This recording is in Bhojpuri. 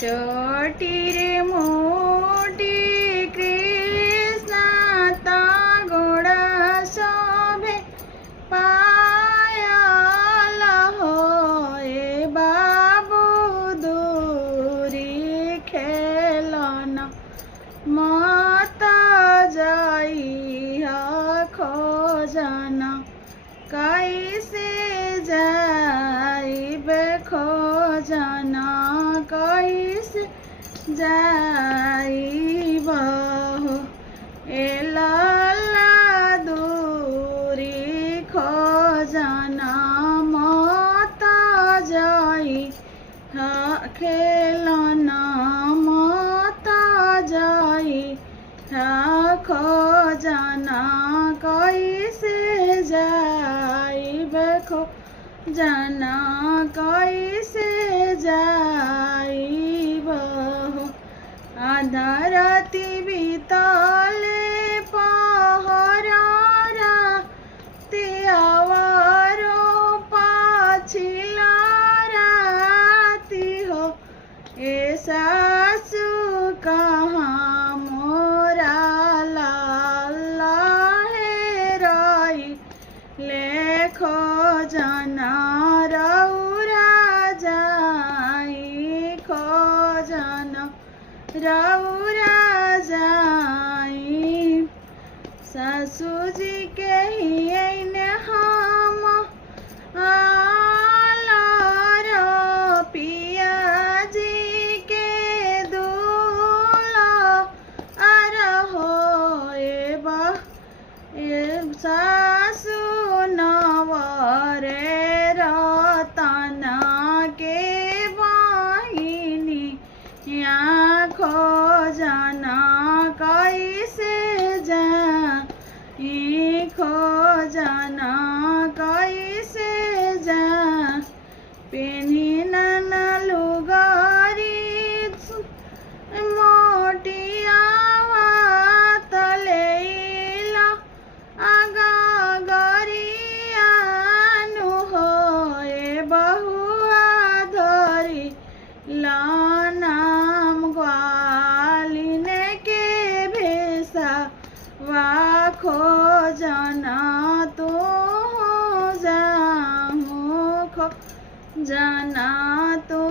छोटी रे मोटी कृष्ण ता गुण शोभे पायल हो ए बाबू दूरी खेलन मत जाई खोजन कैसे जाइबे खोजन कैसे जाइब हो ए लाला दूरी खोजन मत जाई खेलन मत जाई खोजन कैसे जाइबे खोजन कैसे जाइब हो आधा राति बिताले पहरा राति आवारो पाछिला राति हो ए सासू कहाँ मोरा लाला हेराई ले खोजना रौरा जाई खोजना रौरा जाई सासू जी के हियन हम आलार पिया जी के दूला अर हो ए सासू नवरे रतना के वाहिनी खोजना कैसे जाई खोजना कैसे जा पेनी नाना लुगारी मोटिया तलेला आगा गरियानु हो ए बहुआ धरी लानाम ग्वालिने के भेसा वा खोजना तो जाहूँ खोजना तो